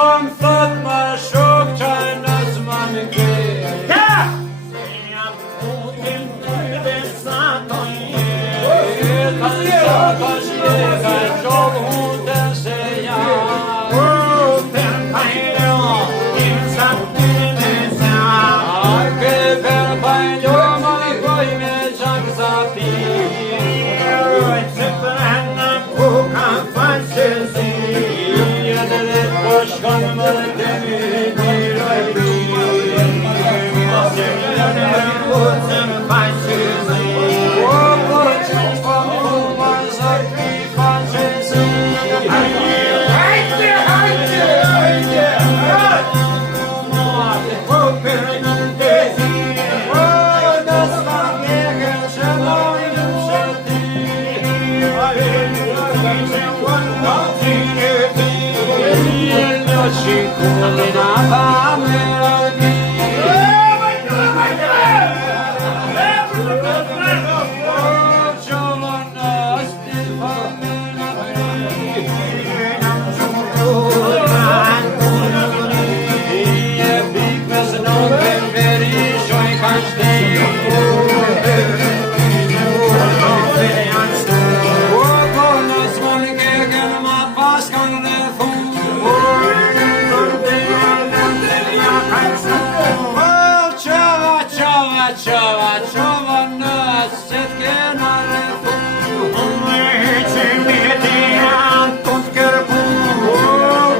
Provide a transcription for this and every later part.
Më thot më shok qaj nësë më në kej Jam putin të besa të jetë Ka shjeka qollë hutën se jam Hutën pajlo, imsa të besa Arke per pajlo më goj me qak zapi Që të rëna puka faqëzi Shkon më të miroj bërë Se më në putën faqëzi O po që po mu më zakri faqëzi Hajde, hajde, hajde O për në dezi O në s'famegën që mojnë më shëti A vëllë që më në të ti Shikullin a pamerati Qovën është të pamerati E pikës në përveri shoj ka shtej O konës më në keken ma paskan dhe thunë Qova nësë që t'kena rëfu Ume që mjeti janë të t'kërpu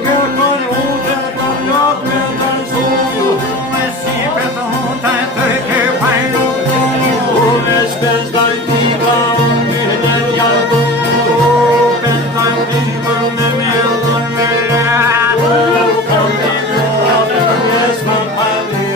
Kërkon hutën për lok me dërzu Ume si për të hutën të këpajlu Ume shpes daj tiba ume në t'jardu Pes daj tiba me me dhën me Ume kam të në pjes më pali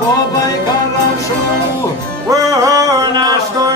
Bobaj ka rashu, na shko